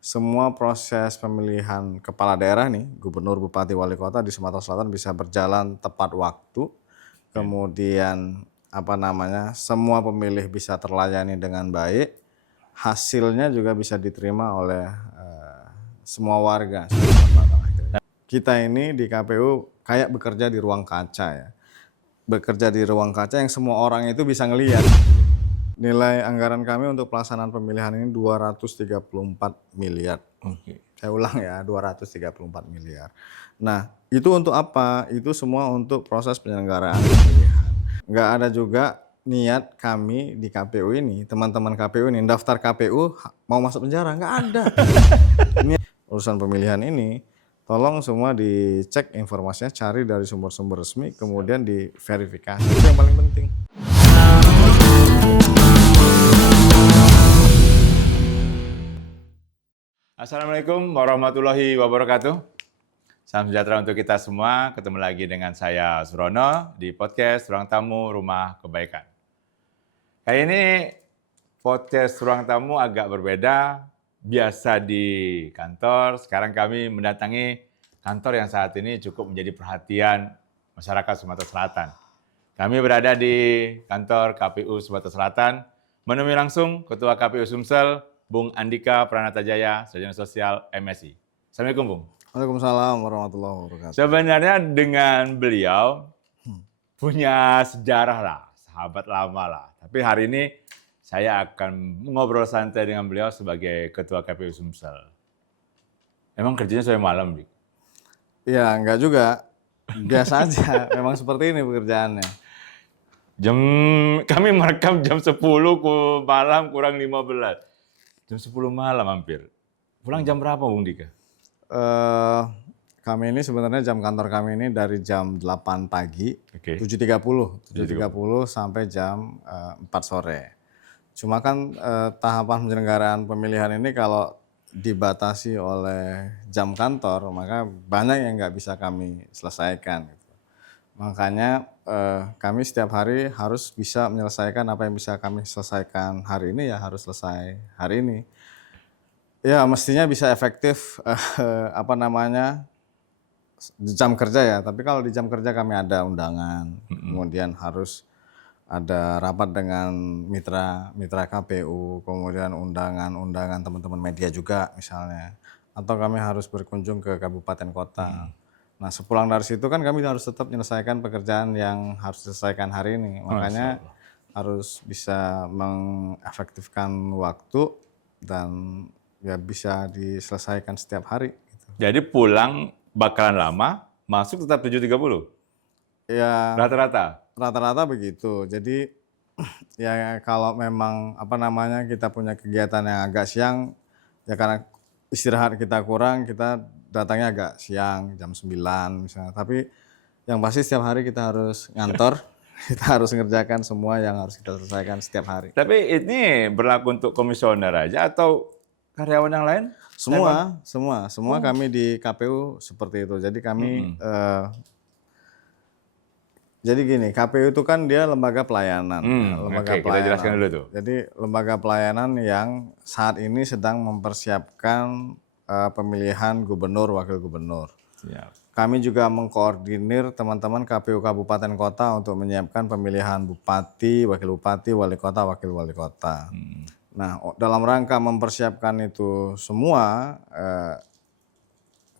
semua proses pemilihan kepala daerah nih, gubernur, bupati, wali kota di Sumatera Selatan bisa berjalan tepat waktu. Kemudian semua pemilih bisa terlayani dengan baik. Hasilnya juga bisa diterima oleh semua warga. Kita ini di KPU kayak bekerja di ruang kaca ya. Bekerja di ruang kaca yang semua orang itu bisa ngelihat. Nilai anggaran kami untuk pelaksanaan pemilihan ini 234 miliar. Saya ulang ya, 234 miliar. Nah, itu untuk apa? Itu semua untuk proses penyelenggaraan pemilihan. Nggak ada juga niat kami di KPU ini, teman-teman KPU ini, daftar KPU mau masuk penjara. Nggak ada. Urusan pemilihan ini, tolong semua dicek informasinya, cari dari sumber-sumber resmi, kemudian diverifikasi. Itu yang paling penting. Assalamualaikum warahmatullahi wabarakatuh. Salam sejahtera untuk kita semua. Ketemu lagi dengan saya Surono di podcast Ruang Tamu Rumah Kebaikan. Kali ini podcast Ruang Tamu agak berbeda. Biasa di kantor, sekarang kami mendatangi kantor yang saat ini cukup menjadi perhatian masyarakat Sumatera Selatan. Kami berada di kantor KPU Sumatera Selatan, menemui langsung Ketua KPU Sumsel, Bung Andika Pranatajaya, Sarjana Sosial MSI. Assalamualaikum, Bung. Waalaikumsalam warahmatullahi wabarakatuh. Sebenarnya dengan beliau punya sejarah lah, sahabat lama lah. Tapi hari ini saya akan ngobrol santai dengan beliau sebagai Ketua KPU Sumsel. Emang kerjanya sampai malam, Dik? Ya, enggak juga. Biasa aja, memang seperti ini pekerjaannya. Kami merekam jam 10 malam kurang 15. Jam 10 malam hampir. Pulang jam berapa, Bung Dika? Kami ini sebenarnya jam kantor kami ini dari jam 8 pagi, 7.30 sampai jam 4 sore. Cuma kan tahapan penyelenggaraan pemilihan ini kalau dibatasi oleh jam kantor, maka banyak yang nggak bisa kami selesaikan. Makanya kami setiap hari harus bisa menyelesaikan apa yang bisa kami selesaikan hari ini, ya harus selesai hari ini. Ya mestinya bisa efektif jam kerja ya, tapi kalau di jam kerja kami ada undangan, kemudian harus ada rapat dengan mitra KPU, kemudian undangan teman-teman media juga misalnya, atau kami harus berkunjung ke kabupaten kota. Nah sepulang dari situ kan kami harus tetap menyelesaikan pekerjaan yang harus diselesaikan hari ini, makanya harus bisa mengefektifkan waktu dan ya bisa diselesaikan setiap hari. Jadi pulang bakalan lama, masuk tetap 7.30? Ya Rata-rata begitu. Jadi ya kalau memang kita punya kegiatan yang agak siang, ya karena istirahat kita kurang, kita datangnya agak siang, jam 9 misalnya. Tapi yang pasti setiap hari kita harus ngantor, kita harus mengerjakan semua yang harus kita selesaikan setiap hari. Tapi ini berlaku untuk komisioner aja atau karyawan yang lain? Semua kami di KPU seperti itu. Jadi kami jadi gini, KPU itu kan dia lembaga pelayanan. Kita jelaskan dulu tuh. Jadi lembaga pelayanan yang saat ini sedang mempersiapkan pemilihan gubernur, wakil gubernur. Kami juga mengkoordinir teman-teman KPU kabupaten kota untuk menyiapkan pemilihan bupati, wakil bupati, wali kota, wakil wali kota. Nah, dalam rangka mempersiapkan itu semua,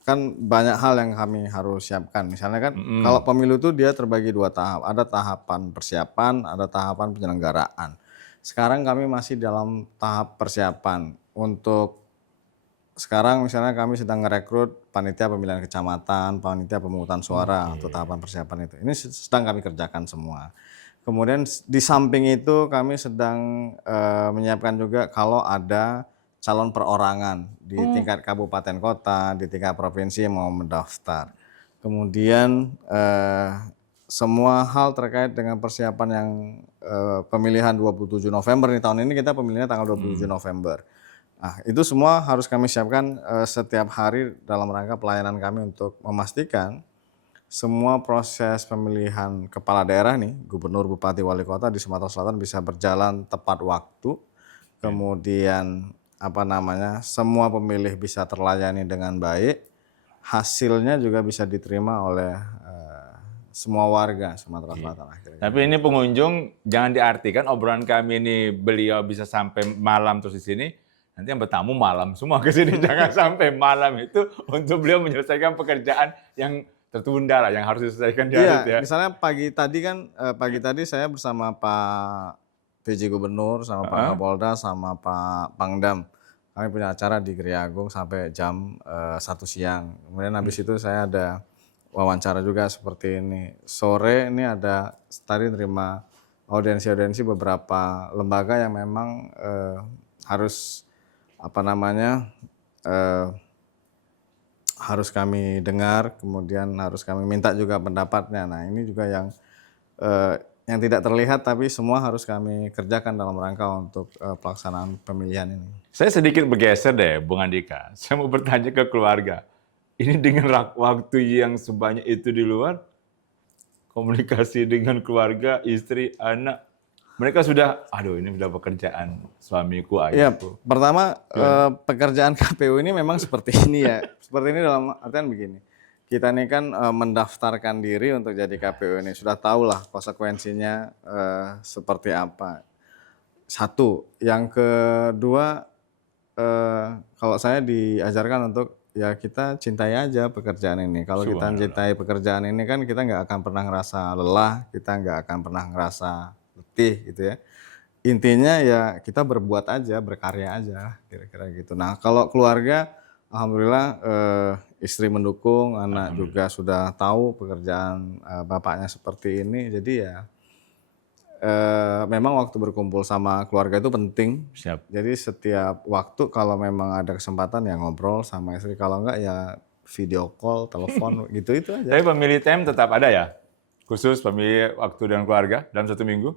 kan banyak hal yang kami harus siapkan. Misalnya kan kalau pemilu itu dia terbagi 2 tahap. Ada tahapan persiapan, ada tahapan penyelenggaraan. Sekarang kami masih dalam tahap persiapan. Untuk sekarang misalnya kami sedang merekrut panitia pemilihan kecamatan, panitia pemungutan suara untuk tahapan persiapan itu. Ini sedang kami kerjakan semua. Kemudian di samping itu kami sedang menyiapkan juga kalau ada calon perorangan di tingkat kabupaten kota, di tingkat provinsi yang mau mendaftar. Kemudian semua hal terkait dengan persiapan yang pemilihan 27 November nih, tahun ini kita pemilihannya tanggal 27 November. Nah, itu semua harus kami siapkan setiap hari dalam rangka pelayanan kami untuk memastikan semua proses pemilihan kepala daerah nih, gubernur, bupati, wali kota di Sumatera Selatan bisa berjalan tepat waktu. Kemudian semua pemilih bisa terlayani dengan baik, hasilnya juga bisa diterima oleh semua warga Sumatera Selatan akhirnya. Tapi ini pengunjung jangan diartikan obrolan kami ini beliau bisa sampai malam terus di sini. Nanti yang bertamu malam semua ke sini. Jangan sampai malam itu untuk beliau menyelesaikan pekerjaan yang tertunda lah, yang harus diselesaikan di Arut ya. Misalnya pagi tadi saya bersama Pak PJ Gubernur, sama Pak Kapolda, sama Pak Pangdam. Kami punya acara di Geri Agung sampai jam 1 siang. Kemudian habis itu saya ada wawancara juga seperti ini. Sore ini ada tadi terima audiensi beberapa lembaga yang memang harus harus kami dengar, kemudian harus kami minta juga pendapatnya. Nah ini juga yang tidak terlihat tapi semua harus kami kerjakan dalam rangka untuk pelaksanaan pemilihan ini. Saya sedikit bergeser deh, Bung Andika. Saya mau bertanya ke keluarga. Ini dengan waktu yang sebanyak itu di luar, komunikasi dengan keluarga, istri, anak, mereka sudah, ini sudah pekerjaan suamiku, ayahku. Ya, pertama pekerjaan KPU ini memang seperti ini ya. Seperti ini dalam artian begini. Kita ini kan mendaftarkan diri untuk jadi KPU ini. Sudah tahulah konsekuensinya seperti apa. Satu. Yang kedua, kalau saya diajarkan untuk ya kita cintai aja pekerjaan ini. Kalau kita cintai pekerjaan ini kan kita nggak akan pernah ngerasa lelah, kita nggak akan pernah ngerasa letih gitu ya. Intinya ya kita berbuat aja, berkarya aja, kira-kira gitu. Nah kalau keluarga, alhamdulillah istri mendukung, anak juga sudah tahu pekerjaan bapaknya seperti ini. Jadi ya memang waktu berkumpul sama keluarga itu penting. Siap. Jadi setiap waktu kalau memang ada kesempatan ya ngobrol sama istri, kalau enggak ya video call, telepon gitu itu aja. Tapi pemilih time tetap ada ya? Khusus pemilih waktu dengan keluarga dalam 1 minggu?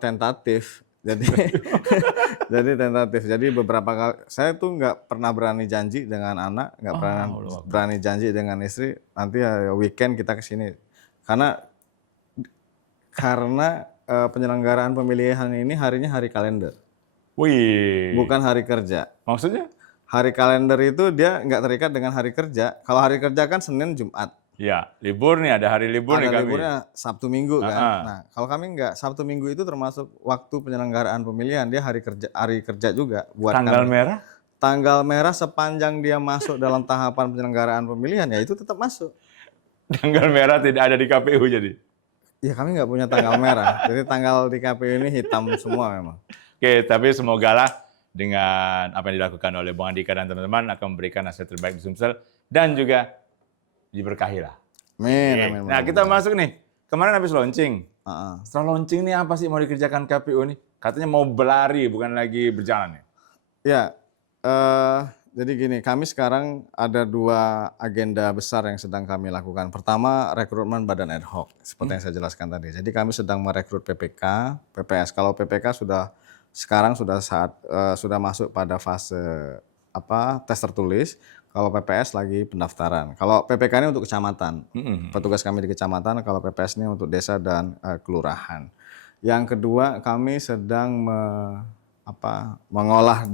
Tentatif. Jadi tentatif. Jadi beberapa kali saya tuh nggak pernah berani janji dengan anak, nggak pernah berani janji dengan istri. Nanti ya weekend kita ke sini. Karena penyelenggaraan pemilihan ini harinya hari kalender. Wih. Bukan hari kerja. Maksudnya? Hari kalender itu dia nggak terikat dengan hari kerja. Kalau hari kerja kan Senin, Jumat. Ya, libur nih, ada hari libur nih kami. Ada liburnya Sabtu Minggu kan. Nah, kalau kami nggak, Sabtu Minggu itu termasuk waktu penyelenggaraan pemilihan. Dia hari kerja juga buat Tanggal kami. merah? Tanggal merah sepanjang dia masuk dalam tahapan penyelenggaraan pemilihan ya itu tetap masuk. Tanggal merah tidak ada di KPU jadi? Ya kami nggak punya tanggal merah. Jadi tanggal di KPU ini hitam semua memang. Oke, tapi semogalah dengan apa yang dilakukan oleh Bung Andika dan teman-teman akan memberikan hasil terbaik di Sumsel dan juga diberkahi lah. Amin. Nah kita masuk nih, kemarin habis launching. Setelah launching nih apa sih mau dikerjakan KPU nih? Katanya mau berlari, bukan lagi berjalan ya? Ya, jadi gini, kami sekarang ada 2 agenda besar yang sedang kami lakukan. Pertama, rekrutmen badan ad hoc, seperti yang saya jelaskan tadi. Jadi kami sedang merekrut PPK, PPS. Kalau PPK sekarang sudah masuk pada fase tes tertulis. Kalau PPS lagi pendaftaran. Kalau PPK ini untuk kecamatan, petugas kami di kecamatan. Kalau PPS ini untuk desa dan kelurahan. Yang kedua, kami sedang mengolah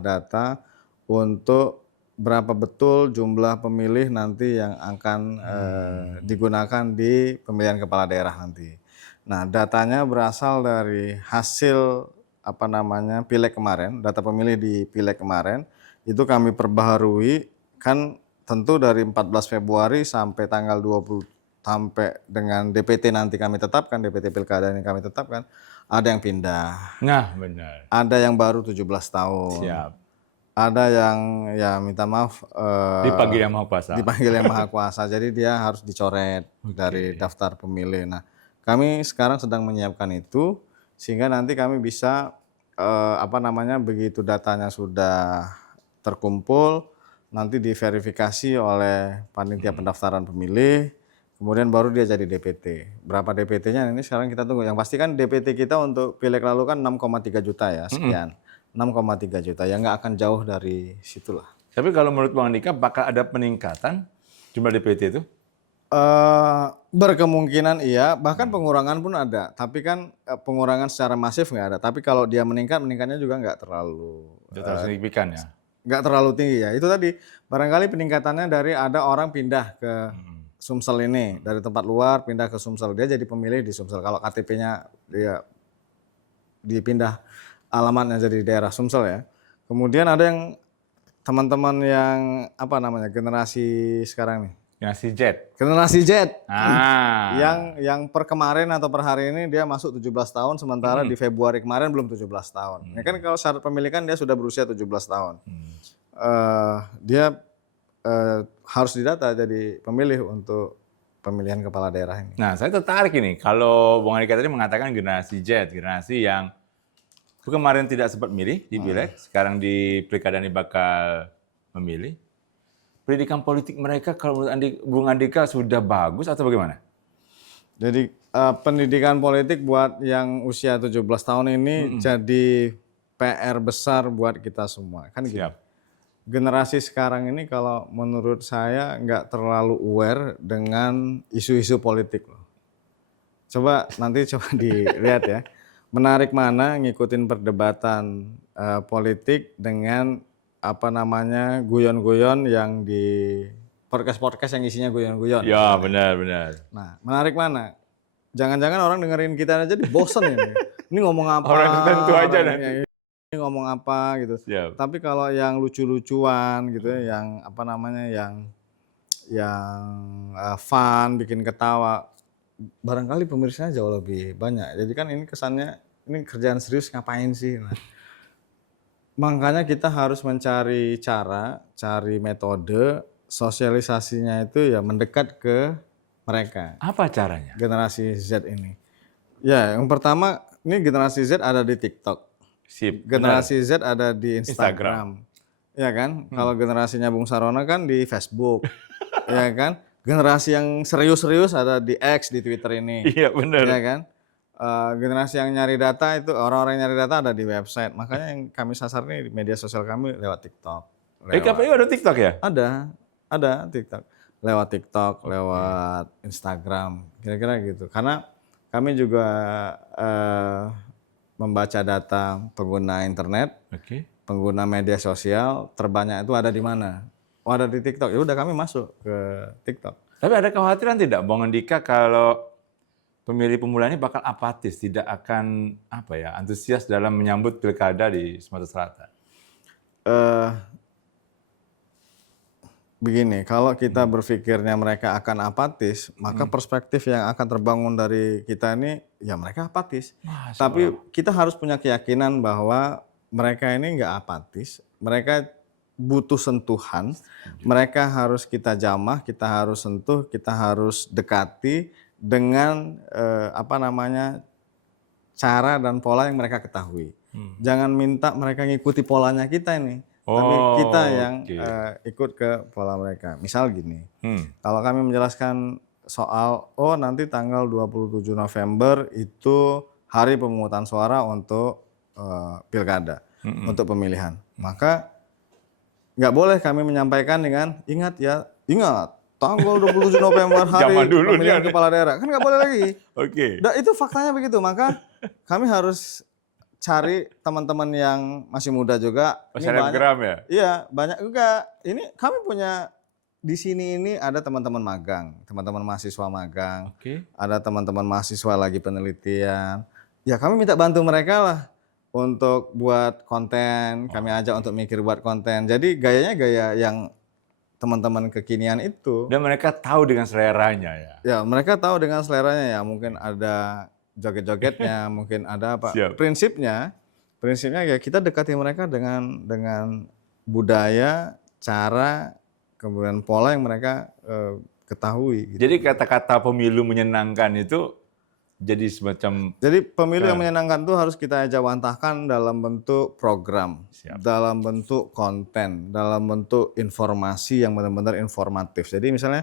data untuk berapa betul jumlah pemilih nanti yang akan digunakan di pemilihan kepala daerah nanti. Nah, datanya berasal dari hasil pileg kemarin, data pemilih di pileg kemarin. Itu kami perbaharui kan tentu dari 14 Februari sampai tanggal 20 sampai dengan DPT nanti kami tetapkan, DPT Pilkada ini kami tetapkan, ada yang pindah. Nah, benar. Ada yang baru 17 tahun. Siap. Ada yang ya minta maaf dipanggil Yang Maha Kuasa. Dipanggil Yang Maha Kuasa. Jadi dia harus dicoret dari daftar pemilih. Nah, kami sekarang sedang menyiapkan itu sehingga nanti kami bisa begitu datanya sudah terkumpul, nanti diverifikasi oleh panitia pendaftaran pemilih, kemudian baru dia jadi DPT. Berapa DPT-nya ini sekarang kita tunggu. Yang pasti kan DPT kita untuk pileg lalu kan 6,3 juta ya, sekian. 6,3 juta, ya nggak akan jauh dari situlah. Tapi kalau menurut Bang Andika, bakal ada peningkatan jumlah DPT itu? Berkemungkinan iya, bahkan pengurangan pun ada. Tapi kan pengurangan secara masif nggak ada. Tapi kalau dia meningkatnya juga nggak terlalu signifikan ya. nggak terlalu tinggi ya. Itu tadi barangkali peningkatannya dari ada orang pindah ke Sumsel ini dari tempat luar pindah ke Sumsel, dia jadi pemilih di Sumsel. Kalau KTP-nya dia dipindah alamatnya jadi daerah Sumsel ya. Kemudian ada yang teman-teman yang apa namanya generasi sekarang nih. Generasi Z. Yang per kemarin atau per hari ini dia masuk 17 tahun sementara di Februari kemarin belum 17 tahun. Ya kan kalau syarat pemilikan dia sudah berusia 17 tahun. Dia harus didata jadi pemilih untuk pemilihan kepala daerah ini. Nah, saya tertarik ini. Kalau Bung Andika tadi mengatakan generasi Z, generasi yang kemarin tidak sempat milih di pileg, sekarang di pilkada ini bakal memilih. Pendidikan politik mereka kalau menurut Bung Andika sudah bagus atau bagaimana? Jadi pendidikan politik buat yang usia 17 tahun ini jadi PR besar buat kita semua. Kan gitu. Generasi sekarang ini kalau menurut saya nggak terlalu aware dengan isu-isu politik loh. Nanti coba dilihat ya. Menarik mana ngikutin perdebatan politik dengan apa namanya guyon-guyon yang di podcast yang isinya guyon-guyon. Ya benar. Nah menarik mana? Jangan-jangan orang dengerin kita aja bosen ini. Ini ngomong apa? Orang tertentu aja nanti. Ini ngomong apa gitu. Siap. Tapi kalau yang lucu-lucuan gitu ya, yang apa namanya yang fun, bikin ketawa, barangkali pemirsanya jauh lebih banyak. Jadi kan ini kesannya ini kerjaan serius ngapain sih? Nah, makanya kita harus mencari cara, cari metode sosialisasinya itu ya mendekat ke mereka. Apa caranya? Generasi Z ini. Ya, yang pertama ini generasi Z ada di TikTok. Sip, generasi Z ada di Instagram. Ya kan? Kalau generasinya Bung Sarono kan di Facebook. Ya kan? Generasi yang serius-serius ada di X, di Twitter ini. Iya, benar. Ya kan? Generasi yang nyari data itu orang-orang yang nyari data ada di website. Makanya yang kami sasar nih di media sosial kami lewat TikTok. KPU ada TikTok ya? Ada TikTok. Lewat TikTok, lewat Instagram, kira-kira gitu. Karena kami juga membaca data pengguna internet, pengguna media sosial terbanyak itu ada di mana? Oh, ada di TikTok. Ya udah kami masuk ke TikTok. Tapi ada kekhawatiran tidak, Bung Andika, kalau pemilih pemula ini bakal apatis, tidak akan antusias dalam menyambut pilkada di Sumatera Selatan? Begini, kalau kita berpikirnya mereka akan apatis, maka perspektif yang akan terbangun dari kita ini, ya mereka apatis. Tapi kita harus punya keyakinan bahwa mereka ini nggak apatis, mereka butuh sentuhan, mereka harus kita jamah, kita harus sentuh, kita harus dekati dengan cara dan pola yang mereka ketahui. Jangan minta mereka ngikuti polanya kita ini. Tapi kita yang ikut ke pola mereka. Misal gini, kalau kami menjelaskan soal, nanti tanggal 27 November itu hari pemungutan suara untuk pilkada, untuk pemilihan. Maka nggak boleh kami menyampaikan dengan, ingat tanggal 27 November hari pemilihan kepala daerah. Kan nggak boleh lagi. Nah, itu faktanya begitu. Maka kami harus cari teman-teman yang masih muda juga. Selebgram ya? Iya, banyak juga. Ini kami punya di sini ini ada teman-teman magang, teman-teman mahasiswa magang. Ada teman-teman mahasiswa lagi penelitian. Ya kami minta bantu mereka lah untuk buat konten, kami ajak untuk mikir buat konten. Jadi gayanya gaya yang teman-teman kekinian itu. Dan mereka tahu dengan seleranya ya? Ya, mereka tahu dengan seleranya ya. Mungkin ada joget-jogetnya, mungkin ada apa. Prinsipnya ya kita dekati mereka dengan budaya, cara, kemudian pola yang mereka ketahui. Gitu. Jadi kata-kata pemilu menyenangkan itu jadi semacam... Jadi pemilu yang menyenangkan itu harus kita jawantahkan dalam bentuk program, dalam bentuk konten, dalam bentuk informasi yang benar-benar informatif. Jadi misalnya,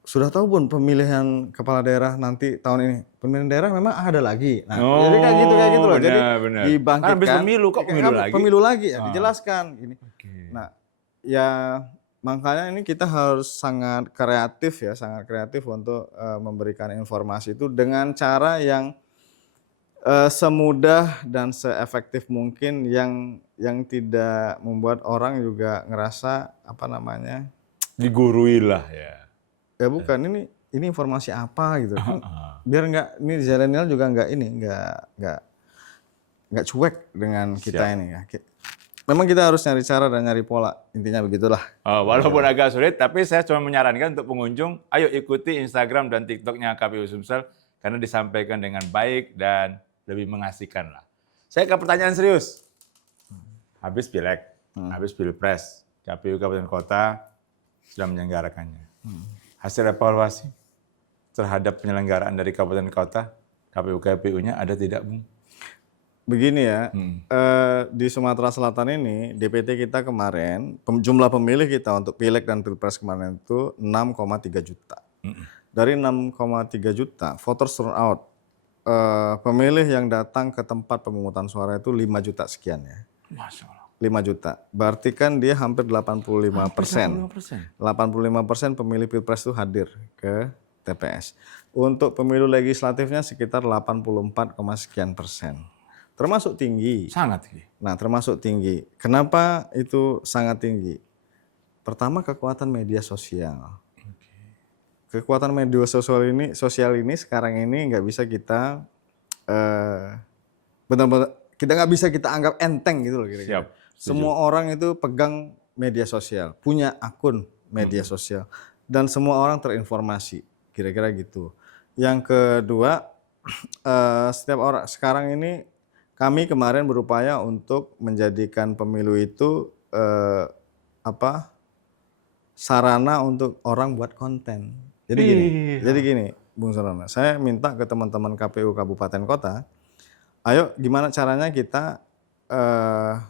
sudah tahu Bun pemilihan kepala daerah nanti tahun ini, pemilihan daerah memang ada lagi. Nah, jadi kayak gitu loh. Jadi dibangkitkan. Habis pemilu kok pemilu lagi? Pemilu lagi, ya, dijelaskan. Gini. Nah, ya makanya ini kita harus sangat kreatif ya, sangat kreatif untuk memberikan informasi itu dengan cara yang semudah dan seefektif mungkin yang tidak membuat orang juga ngerasa apa namanya, Digurui lah ya. ya bukan ini informasi apa gitu kan, biar nggak ini zilenial juga nggak cuek dengan kita Siap. ini ya. Memang kita harus nyari cara dan nyari pola, intinya begitulah. Walaupun agak sulit, tapi saya cuma menyarankan untuk pengunjung, ayo ikuti Instagram dan TikToknya KPU Sumsel, karena disampaikan dengan baik dan lebih mengasihkan lah. Saya ke pertanyaan serius. Habis Pileg, habis Pilpres, KPU Kabupaten Kota sudah menyelenggarakannya. Hasil evaluasi terhadap penyelenggaraan dari Kabupaten Kota, KPU-KPU-nya ada tidak, Bung? Begini ya, di Sumatera Selatan ini DPT kita kemarin, jumlah pemilih kita untuk Pileg dan Pilpres kemarin itu 6,3 juta. Dari 6,3 juta, voters turnout, pemilih yang datang ke tempat pemungutan suara itu 5 juta sekian ya. Masya Allah. 5 juta, berarti kan dia hampir 85%. 85% pemilih Pilpres itu hadir ke TPS. Untuk pemilu legislatifnya sekitar 84, sekian persen. Termasuk tinggi. Sangat tinggi. Nah, termasuk tinggi. Kenapa itu sangat tinggi? Pertama, kekuatan media sosial. Kekuatan media sosial ini sekarang ini nggak bisa kita benar-benar kita nggak bisa kita anggap enteng gitu loh kira-kira. Siap. Semua orang itu pegang media sosial, punya akun media sosial, dan semua orang terinformasi, kira-kira gitu. Yang kedua, setiap orang sekarang ini kami kemarin berupaya untuk menjadikan pemilu itu sarana untuk orang buat konten. Jadi gini, Bung Sarana, saya minta ke teman-teman KPU Kabupaten Kota, ayo gimana caranya kita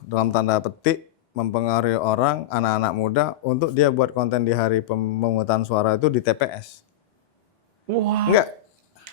dalam tanda petik mempengaruhi orang, anak-anak muda untuk dia buat konten di hari pemungutan suara itu di TPS. Wah. Enggak,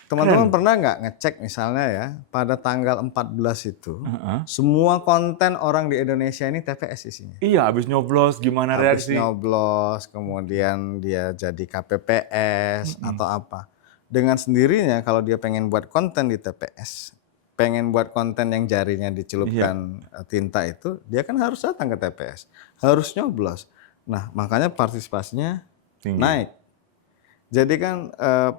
teman-teman pernah nggak ngecek misalnya ya, pada tanggal 14 itu, semua konten orang di Indonesia ini TPS isinya. Iya, habis nyoblos gimana Habis reaksi? nyoblos, kemudian dia jadi KPPS atau apa. Dengan sendirinya kalau dia pengen buat konten di TPS, pengen buat konten yang jarinya dicelupkan tinta itu, dia kan harus datang ke TPS, harus nyoblos. Nah, makanya partisipasinya Tinggi. naik. Jadi kan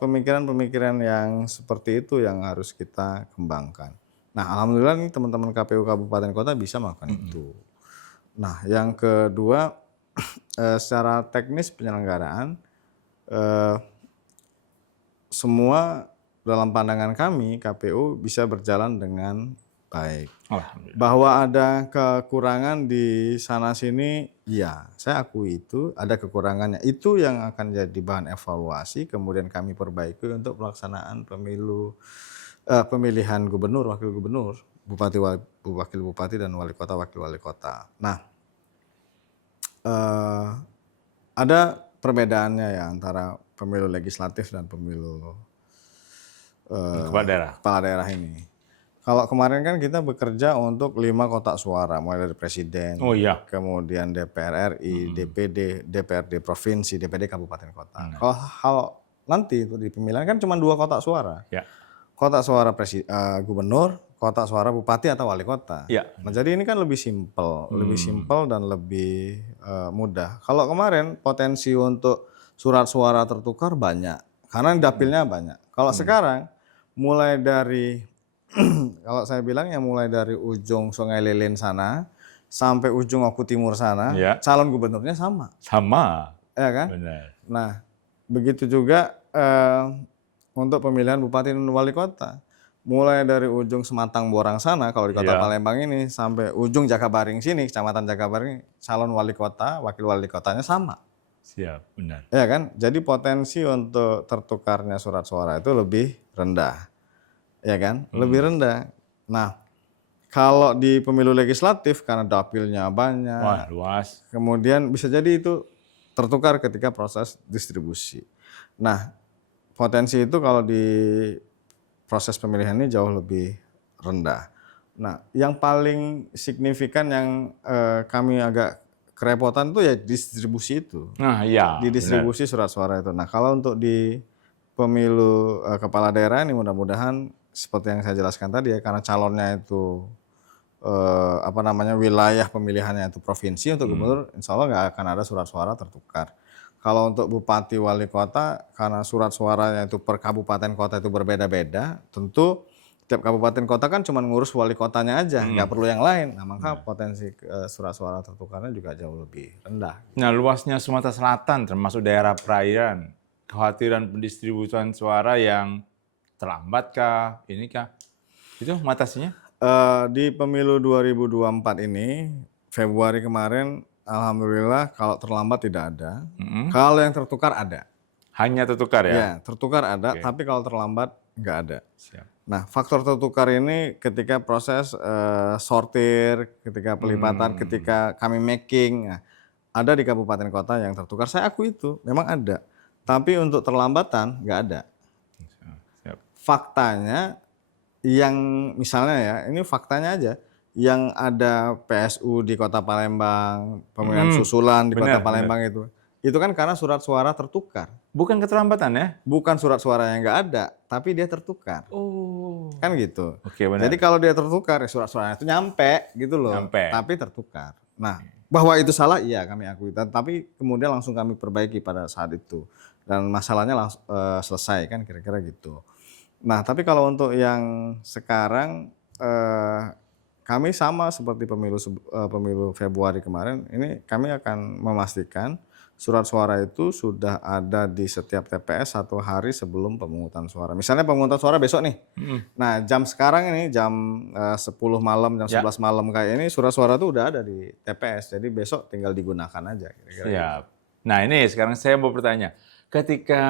pemikiran-pemikiran yang seperti itu yang harus kita kembangkan. Nah, alhamdulillah nih teman-teman KPU Kabupaten Kota bisa melakukan itu. Nah, yang kedua, secara teknis penyelenggaraan, semua dalam pandangan kami KPU bisa berjalan dengan baik. Alhamdulillah. Bahwa ada kekurangan di sana sini, ya saya akui itu ada kekurangannya. Itu yang akan jadi bahan evaluasi, kemudian kami perbaiki untuk pelaksanaan pemilihan gubernur, wakil gubernur, bupati, wakil bupati, dan wali kota, wakil wali kota. Nah, ada perbedaannya ya antara pemilu legislatif dan pemilu kepala daerah ini. Kalau kemarin kan kita bekerja untuk 5 kotak suara, mulai dari presiden, kemudian DPR RI, DPD, DPRD provinsi, DPD kabupaten kota. Kalau nanti itu di pemilihan kan cuma 2 kotak suara. Kotak suara gubernur, kotak suara bupati atau wali kota. Nah, jadi ini kan lebih simpel dan lebih mudah. Kalau kemarin potensi untuk surat suara tertukar banyak, karena dapilnya banyak. Kalau sekarang mulai dari kalau saya bilang ya mulai dari ujung Sungai Lilin sana sampai ujung Oku Timur sana, calon gubernurnya sama. Sama. Ya kan? Benar. Nah, begitu juga untuk pemilihan bupati dan wali kota. Mulai dari ujung Sematang Borang sana, kalau di kota Palembang ini, sampai ujung Jakabaring sini, kecamatan Jakabaring, calon wali kota, wakil wali kotanya sama. Siap, benar. Ya kan? Jadi potensi untuk tertukarnya surat suara itu lebih rendah. Ya kan? Lebih rendah. Nah, kalau di pemilu legislatif karena dapilnya banyak. Wah, luas. Kemudian bisa jadi itu tertukar ketika proses distribusi. Nah, potensi itu kalau di proses pemilihan ini jauh lebih rendah. Nah, yang paling signifikan yang kami agak kerepotan tuh ya distribusi itu. Nah, iya. Di distribusi surat suara itu. Nah, kalau untuk di pemilu kepala daerah ini mudah-mudahan seperti yang saya jelaskan tadi ya, karena calonnya itu wilayah pemilihannya itu provinsi, untuk gubernur insya Allah nggak akan ada surat suara tertukar. Kalau untuk bupati wali kota, karena surat suaranya itu per kabupaten kota itu berbeda-beda, tentu tiap kabupaten kota kan cuma ngurus wali kotanya aja, nggak perlu yang lain. Nah, maka potensi surat suara tertukarnya juga jauh lebih rendah. Nah, luasnya Sumatera Selatan termasuk daerah perairan, kekhawatiran pendistribusian suara yang terlambat kah, ini kah? Itu matasinya? Di pemilu 2024 ini, Februari kemarin, alhamdulillah kalau terlambat tidak ada. Kalau yang tertukar ada. Hanya tertukar ya? Ya, tertukar ada, tapi kalau terlambat nggak ada. Siap. Nah, faktor tertukar ini ketika proses sortir, ketika pelipatan, ketika kami making, ada di kabupaten kota yang tertukar. Saya akui itu, memang ada. Tapi untuk terlambatan nggak ada. Siap. Faktanya, yang misalnya ya, ini faktanya aja, yang ada PSU di Kota Palembang, pemilihan susulan di Kota Palembang itu kan karena surat suara tertukar. Bukan keterlambatan ya? Bukan surat suara yang nggak ada, tapi dia tertukar. Oh. Kan gitu. Oke, benar. Jadi kalau dia tertukar, ya surat suaranya itu nyampe gitu loh. Nyampe. Tapi tertukar. Nah, bahwa itu salah, iya kami akui. Tapi kemudian langsung kami perbaiki pada saat itu. Dan masalahnya langsung selesai kan kira-kira gitu. Nah, tapi kalau untuk yang sekarang, kami sama seperti pemilu Februari kemarin, ini kami akan memastikan surat suara itu sudah ada di setiap TPS 1 hari sebelum pemungutan suara. Misalnya pemungutan suara besok nih. Nah, jam sekarang ini jam 10 malam, jam 11 malam kayak ini, surat suara itu udah ada di TPS. Jadi besok tinggal digunakan aja. Kira-kira. Siap. Nah, ini sekarang saya mau bertanya. Ketika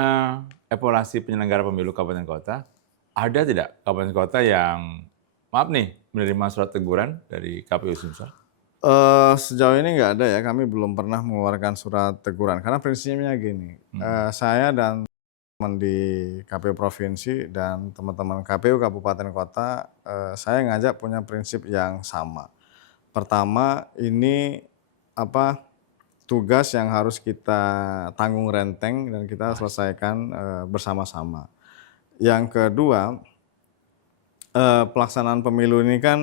evaluasi penyelenggara pemilu kabupaten kota, ada tidak kabupaten kota yang, maaf nih, menerima surat teguran dari KPU Sumsel? Sejauh ini nggak ada ya, kami belum pernah mengeluarkan surat teguran. Karena prinsipnya gini, saya dan teman di KPU Provinsi dan teman-teman KPU Kabupaten Kota, saya ngajak punya prinsip yang sama. Pertama, ini tugas yang harus kita tanggung renteng dan kita selesaikan bersama-sama. Yang kedua, pelaksanaan pemilu ini kan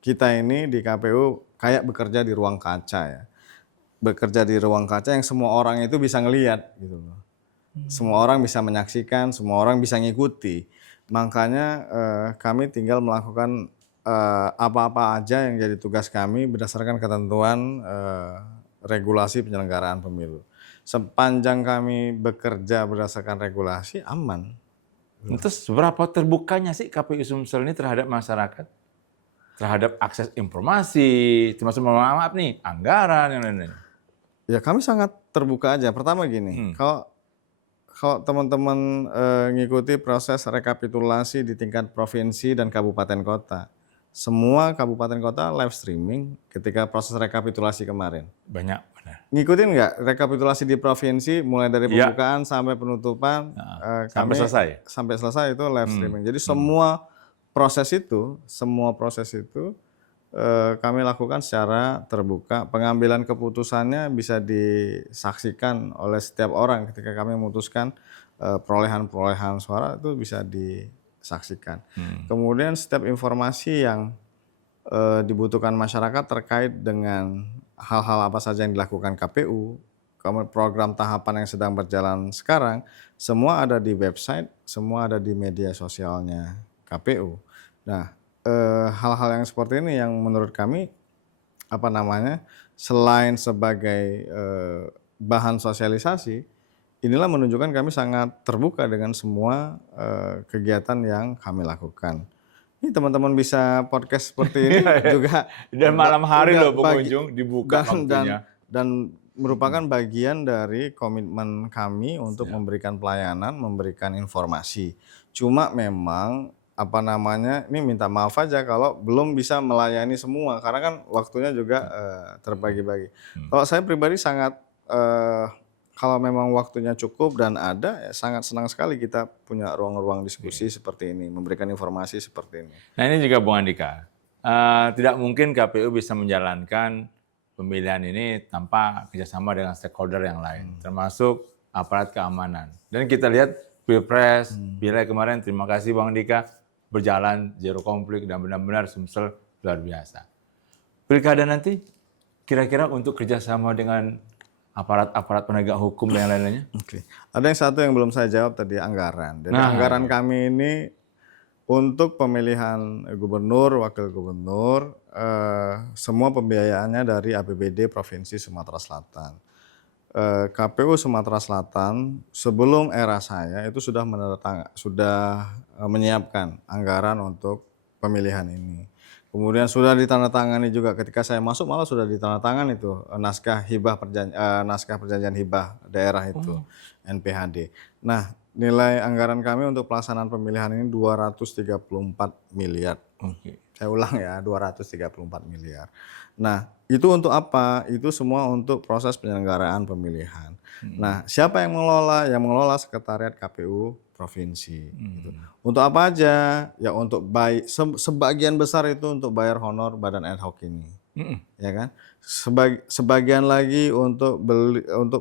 kita ini di KPU kayak bekerja di ruang kaca ya. Bekerja di ruang kaca yang semua orang itu bisa ngelihat gitu loh. Semua orang bisa menyaksikan, semua orang bisa ngikuti. Makanya kami tinggal melakukan apa-apa aja yang jadi tugas kami berdasarkan ketentuan regulasi penyelenggaraan pemilu. Sepanjang kami bekerja berdasarkan regulasi, aman. Terus seberapa terbukanya sih KPU Sumsel ini terhadap masyarakat? Terhadap akses informasi, termasuk maaf nih, anggaran, yang lain-lain. Ya kami sangat terbuka aja. Pertama gini, kalau teman-teman ngikuti proses rekapitulasi di tingkat provinsi dan kabupaten kota, semua kabupaten kota live streaming ketika proses rekapitulasi kemarin. Banyak, benar. Ngikutin nggak rekapitulasi di provinsi mulai dari pembukaan sampai penutupan? Sampai selesai? Sampai selesai itu live streaming. Jadi semua proses itu kami lakukan secara terbuka. Pengambilan keputusannya bisa disaksikan oleh setiap orang ketika kami memutuskan perolehan suara itu bisa disaksikan. Kemudian setiap informasi yang dibutuhkan masyarakat terkait dengan hal-hal apa saja yang dilakukan KPU, program tahapan yang sedang berjalan sekarang, semua ada di website, semua ada di media sosialnya KPU. Nah, hal-hal yang seperti ini yang menurut kami selain sebagai bahan sosialisasi, inilah menunjukkan kami sangat terbuka dengan semua kegiatan yang kami lakukan. Ini teman-teman bisa podcast seperti ini juga. Dan malam hari loh pengunjung dibuka waktunya. Dan merupakan bagian dari komitmen kami untuk memberikan pelayanan, memberikan informasi. Cuma memang ini minta maaf aja kalau belum bisa melayani semua karena kan waktunya juga terbagi-bagi. Kalau saya pribadi sangat kalau memang waktunya cukup dan ada, ya sangat senang sekali kita punya ruang-ruang diskusi seperti ini, memberikan informasi seperti ini. Nah ini juga Bung Andika, tidak mungkin KPU bisa menjalankan pemilihan ini tanpa kerjasama dengan stakeholder yang lain, termasuk aparat keamanan. Dan kita lihat Pilpres, Pileg kemarin, terima kasih Bang Dika, berjalan zero konflik dan benar-benar Sumsel luar biasa. Pilkada nanti kira-kira untuk kerjasama dengan aparat-aparat penegak hukum dan lain-lainnya? Oke. Ada yang satu yang belum saya jawab tadi, anggaran. Jadi anggaran kami ini untuk pemilihan gubernur, wakil gubernur, semua pembiayaannya dari APBD Provinsi Sumatera Selatan. KPU Sumatera Selatan sebelum era saya itu sudah menyiapkan anggaran untuk pemilihan ini. Kemudian sudah ditandatangani juga ketika saya masuk, malah sudah ditandatangani itu naskah perjanjian hibah daerah itu, NPHD. Nah, nilai anggaran kami untuk pelaksanaan pemilihan ini 234 miliar. Saya ulang ya, 234 miliar. Nah, itu untuk apa? Itu semua untuk proses penyelenggaraan pemilihan. Nah, siapa yang mengelola? Yang mengelola Sekretariat KPU Provinsi. Gitu. Untuk apa aja? Ya untuk sebagian besar itu untuk bayar honor badan ad hoc ini. Ya kan? Sebagian lagi untuk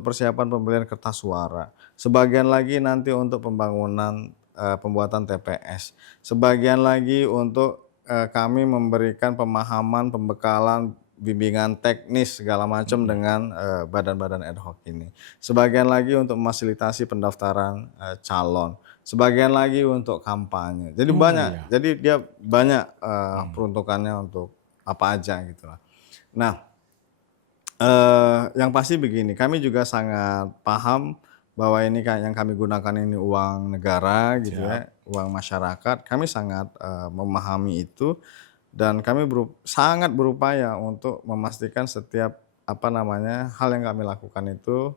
persiapan pembelian kertas suara. Sebagian lagi nanti untuk pembangunan pembuatan TPS. Sebagian lagi untuk kami memberikan pemahaman, pembekalan, bimbingan teknis segala macam dengan badan-badan ad hoc ini. Sebagian lagi untuk memfasilitasi pendaftaran calon. Sebagian lagi untuk kampanye. Jadi banyak. Jadi dia banyak peruntukannya untuk apa aja gitu lah. Nah, yang pasti begini, kami juga sangat paham bahwa ini yang kami gunakan ini uang negara gitu ya, uang masyarakat. Kami sangat memahami itu dan kami sangat berupaya untuk memastikan setiap hal yang kami lakukan itu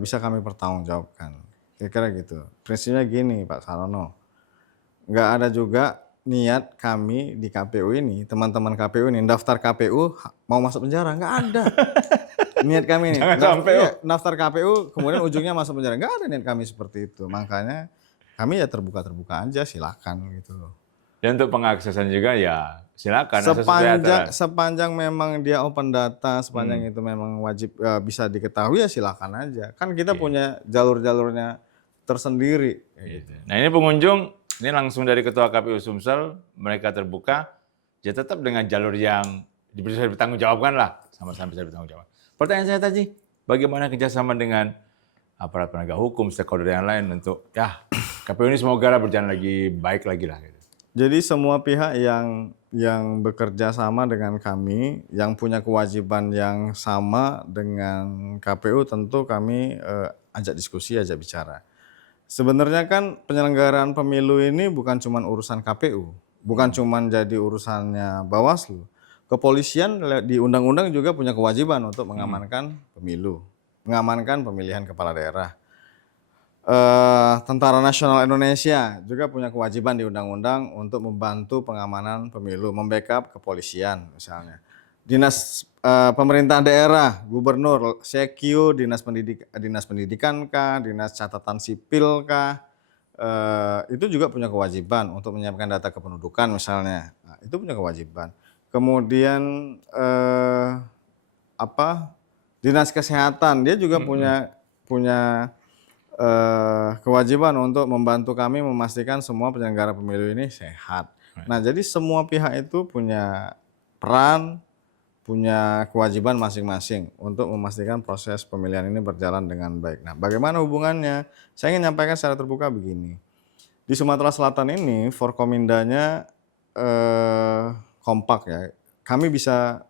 bisa kami pertanggungjawabkan. Kira-kira gitu. Prinsipnya gini Pak Sarono, nggak ada juga niat kami di KPU ini, teman-teman KPU ini, daftar KPU mau masuk penjara, nggak ada. Niat kami ini, daftar KPU kemudian ujungnya masuk penjara, nggak ada niat kami seperti itu. Makanya kami ya terbuka-terbuka aja, silakan gitu loh. Dan untuk pengaksesan juga ya silakan. Sepanjang memang dia open data, sepanjang itu memang wajib bisa diketahui ya silakan aja. Kan kita punya jalur-jalurnya tersendiri. Gitu. Nah ini pengunjung, ini langsung dari Ketua KPU Sumsel, mereka terbuka, ya tetap dengan jalur yang bisa dipertanggungjawabkan lah, sama-sama bisa dipertanggungjawabkan. Pertanyaan saya tadi, bagaimana kerjasama dengan aparat penegak hukum, stakeholder yang lain untuk ya KPU ini semoga berjalan lagi baik lagi lah. Gitu. Jadi semua pihak yang bekerja sama dengan kami, yang punya kewajiban yang sama dengan KPU, tentu kami ajak diskusi, ajak bicara. Sebenarnya kan penyelenggaraan pemilu ini bukan cuma urusan KPU, bukan cuma jadi urusannya Bawaslu. Kepolisian di undang-undang juga punya kewajiban untuk mengamankan pemilu, mengamankan pemilihan kepala daerah. Tentara Nasional Indonesia juga punya kewajiban di undang-undang untuk membantu pengamanan pemilu, membackup kepolisian misalnya. Dinas pemerintah daerah, gubernur, Sekyu, dinas pendidikan kah, dinas catatan sipil kah, itu juga punya kewajiban untuk menyiapkan data kependudukan misalnya. Nah, itu punya kewajiban. Kemudian dinas kesehatan dia juga punya kewajiban untuk membantu kami memastikan semua penyelenggara pemilu ini sehat. Nah, jadi semua pihak itu punya peran, punya kewajiban masing-masing untuk memastikan proses pemilihan ini berjalan dengan baik. Nah, bagaimana hubungannya? Saya ingin menyampaikan secara terbuka begini. Di Sumatera Selatan ini, Forkomindanya kompak ya. Kami bisa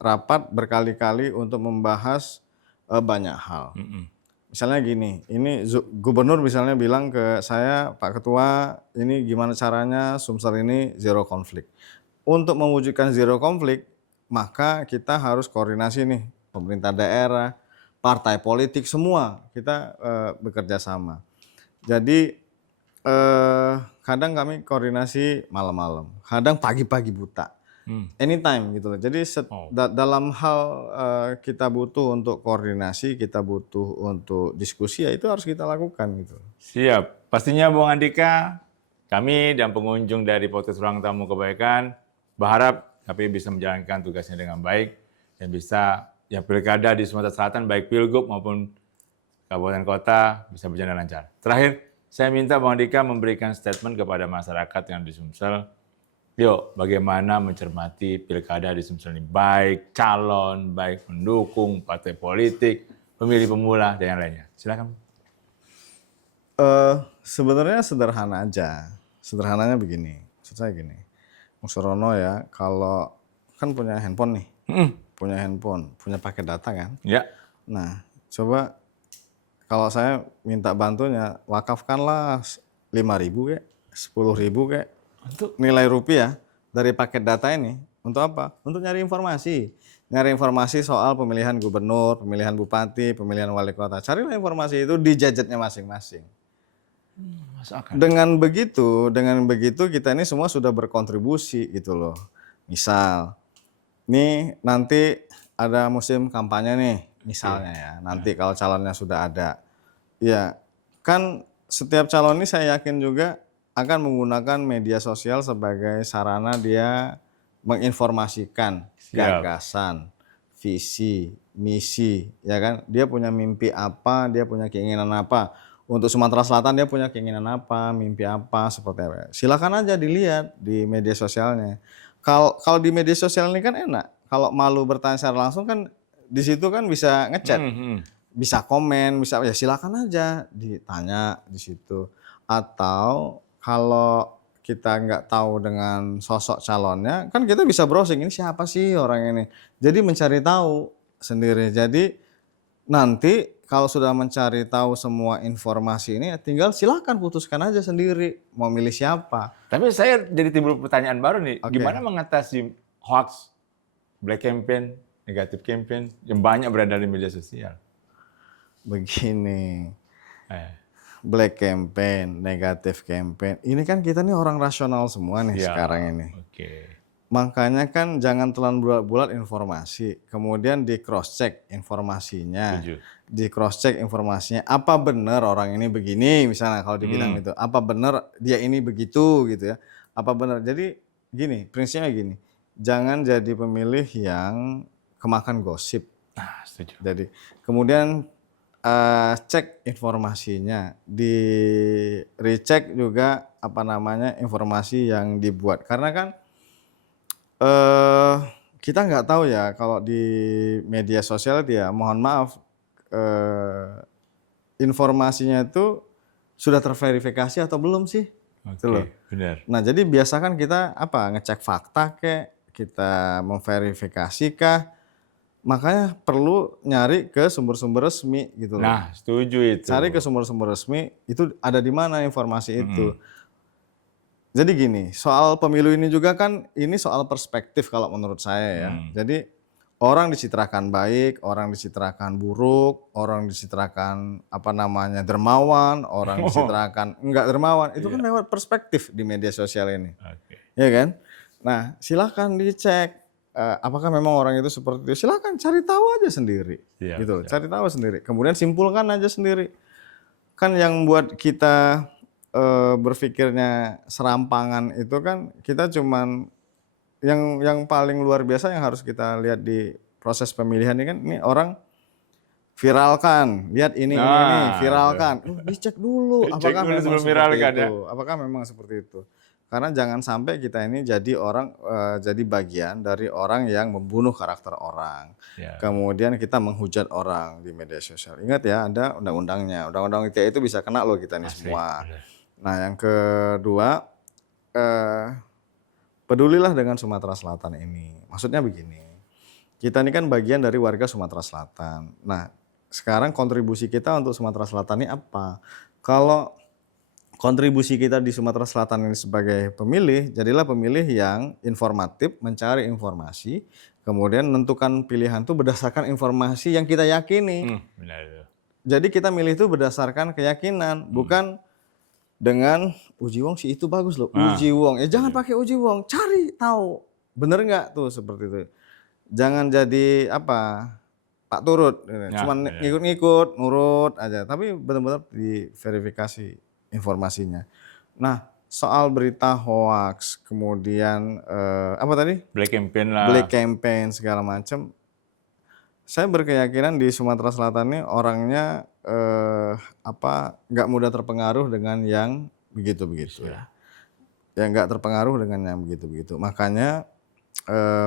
rapat berkali-kali untuk membahas banyak hal. Misalnya gini, ini gubernur misalnya bilang ke saya, Pak Ketua, ini gimana caranya Sumsel ini zero konflik. Untuk mewujudkan zero konflik, maka kita harus koordinasi nih, pemerintah daerah, partai politik, semua kita bekerja sama. Jadi kadang kami koordinasi malam-malam, kadang pagi-pagi buta, anytime gitu loh. Jadi dalam hal kita butuh untuk koordinasi, kita butuh untuk diskusi, ya itu harus kita lakukan gitu. Siap, pastinya Bung Andika, kami dan pengunjung dari podcast Ruang Tamu Kebaikan berharap KPU bisa menjalankan tugasnya dengan baik yang bisa ya pilkada di Sumatera Selatan baik pilgub maupun kabupaten kota bisa berjalan lancar. Terakhir, saya minta Bang Dika memberikan statement kepada masyarakat yang di Sumsel. Yuk, bagaimana mencermati pilkada di Sumsel ini, baik calon, baik pendukung, partai politik, pemilih pemula, dan yang lainnya. Silakan. Sebenarnya sederhana aja. Sederhananya begini, maksud saya gini. Mas Rono ya, kalau kan punya handphone nih, punya paket data kan. Ya. Nah, coba kalau saya minta bantunya, wakafkanlah 5.000 kek, 10.000 kek, Untuk nilai rupiah dari paket data ini. Untuk apa? Untuk nyari informasi. Nyari informasi soal pemilihan gubernur, pemilihan bupati, pemilihan wali kota. Carilah informasi itu di gadgetnya masing-masing. masuk akal. Dengan begitu kita ini semua sudah berkontribusi gitu loh. Misal, nih nanti ada musim kampanye nih, misalnya ya. Nanti kalau calonnya sudah ada, ya kan setiap calon ini saya yakin juga akan menggunakan media sosial sebagai sarana dia menginformasikan gagasan, visi, misi, ya kan? Dia punya mimpi apa, dia punya keinginan apa. Untuk Sumatera Selatan dia punya keinginan apa, mimpi apa, seperti apa. Silakan aja dilihat di media sosialnya. Kalau di media sosial ini kan enak. Kalau malu bertanya secara langsung kan di situ kan bisa ngechat, bisa komen, bisa ya silakan aja ditanya di situ. Atau kalau kita nggak tahu dengan sosok calonnya, kan kita bisa browsing ini siapa sih orang ini. Jadi mencari tahu sendiri. Jadi nanti kalau sudah mencari tahu semua informasi ini, tinggal silakan putuskan aja sendiri mau milih siapa. Tapi saya jadi timbul pertanyaan baru nih, Oke. gimana mengatasi hoax, black campaign, negatif campaign yang banyak beredar di media sosial? Begini, Eh, black campaign, negatif campaign, ini kan kita nih orang rasional semua nih ya, sekarang ini. Oke. Makanya kan jangan telan bulat-bulat informasi, kemudian di cross check informasinya, Setuju. di cross check informasinya, apa benar orang ini begini misalnya kalau di bidang itu, apa benar dia ini begitu gitu ya, apa benar. Jadi gini, prinsipnya gini, jangan jadi pemilih yang kemakan gosip. Nah, setuju. Jadi kemudian cek informasinya, di recheck juga apa namanya informasi yang dibuat, karena kan kita nggak tahu ya kalau di media sosial dia, mohon maaf, informasinya itu sudah terverifikasi atau belum sih? Gitu loh. Oke, benar. Nah jadi biasakan kita apa, ngecek fakta kek, kita memverifikasi kah, makanya perlu nyari ke sumber-sumber resmi gitu loh. Nah, setuju itu. Cari ke sumber-sumber resmi, itu ada di mana informasi itu. Jadi gini, soal pemilu ini juga kan ini soal perspektif kalau menurut saya ya. Jadi orang dicitrakan baik, orang dicitrakan buruk, orang dicitrakan apa namanya dermawan, orang dicitrakan enggak dermawan. Itu kan lewat perspektif di media sosial ini. Oke. Ya kan? Nah, silakan dicek apakah memang orang itu seperti itu. Silakan cari tahu aja sendiri. Siap, Gitu loh, siap. cari tahu sendiri. Kemudian simpulkan aja sendiri. Kan yang buat kita berpikirnya serampangan itu kan kita cuman yang paling luar biasa yang harus kita lihat di proses pemilihan ini kan, ini orang viralkan, lihat ini viralkan. Dicek dulu Cek apakah dulu memang sebelum seperti viralkan itu. ya. Apakah memang seperti itu. Karena jangan sampai kita ini jadi orang jadi bagian dari orang yang membunuh karakter orang. Ya. Kemudian kita menghujat orang di media sosial. Ingat ya, ada undang-undangnya. Undang-undang ITE itu bisa kena loh kita ini semua. Nah, yang kedua, pedulilah dengan Sumatera Selatan ini. Maksudnya begini, kita ini kan bagian dari warga Sumatera Selatan. Nah, sekarang kontribusi kita untuk Sumatera Selatan ini apa? Kalau kontribusi kita di Sumatera Selatan ini sebagai pemilih, jadilah pemilih yang informatif, mencari informasi, kemudian menentukan pilihan itu berdasarkan informasi yang kita yakini. Benar itu. Jadi kita milih itu berdasarkan keyakinan, bukan dengan Uji Wong sih itu bagus loh, Uji Wong. Ya jangan pakai Uji Wong, cari tahu bener nggak tuh seperti itu. Jangan jadi apa, Pak Turut, cuman ngikut-ngikut, nurut aja. Tapi benar-benar diverifikasi informasinya. Nah, soal berita hoax, kemudian apa tadi? Black campaign lah. Black campaign segala macam. saya berkeyakinan di Sumatera Selatan ini orangnya nggak mudah terpengaruh dengan yang begitu-begitu ya. Ya nggak terpengaruh dengan yang begitu-begitu. Makanya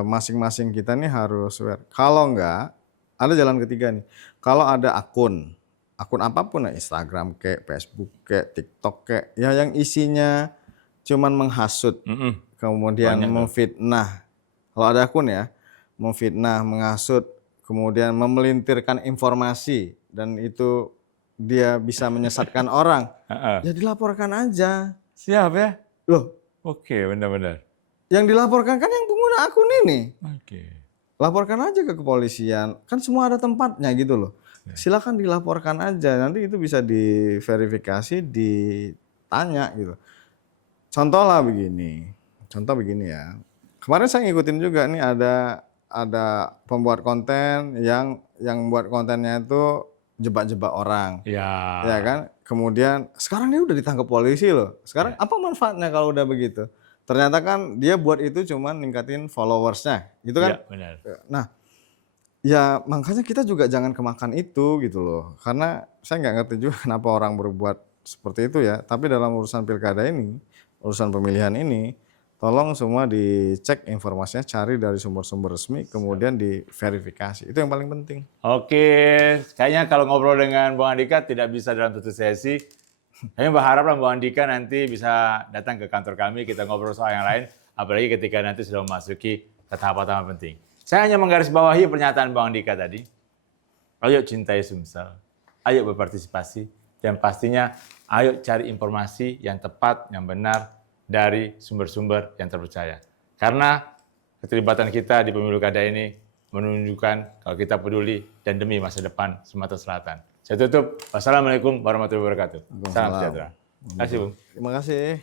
masing-masing kita nih harus aware. Kalau nggak, ada jalan ketiga nih. Kalau ada akun apapun ya, Instagram kayak Facebook kayak TikTok kayak ya yang isinya cuman menghasut, kemudian memfitnah. Kalau ada akun ya, memfitnah, menghasut, kemudian memelintirkan informasi dan itu dia bisa menyesatkan orang, ya dilaporkan aja. Siap ya? Loh, Oke, benar-benar. yang dilaporkan kan yang pengguna akun ini. Oke. Laporkan aja ke kepolisian, kan semua ada tempatnya gitu loh. Silakan dilaporkan aja, nanti itu bisa diverifikasi, ditanya gitu. Contoh begini ya. Kemarin saya ngikutin juga nih ada pembuat konten yang buat kontennya itu jebak-jebak orang. Ya kan? Kemudian sekarang dia udah ditangkap polisi loh. Sekarang apa manfaatnya kalau udah begitu? Ternyata kan dia buat itu cuman ningkatin followersnya, gitu kan? Iya, benar. Nah, ya makanya kita juga jangan kemakan itu gitu loh. Karena saya nggak ngerti juga kenapa orang berbuat seperti itu ya. Tapi dalam urusan pilkada ini, urusan pemilihan ini, tolong semua dicek informasinya, cari dari sumber-sumber resmi, kemudian diverifikasi. Itu yang paling penting. Oke, kayaknya kalau ngobrol dengan Bung Andika tidak bisa dalam satu sesi. Kami berharap Bung Andika nanti bisa datang ke kantor kami, kita ngobrol soal yang lain, apalagi ketika nanti sudah memasuki tahap-tahap penting. Saya hanya menggarisbawahi pernyataan Bung Andika tadi. Ayo cintai Sumsel, ayo berpartisipasi, dan pastinya ayo cari informasi yang tepat, yang benar, dari sumber-sumber yang terpercaya. Karena keterlibatan kita di pemilu kada ini menunjukkan kalau kita peduli dan demi masa depan Sumatera Selatan. Saya tutup. Wassalamualaikum warahmatullahi wabarakatuh. Salam sejahtera. Terima kasih, Bung. Terima kasih.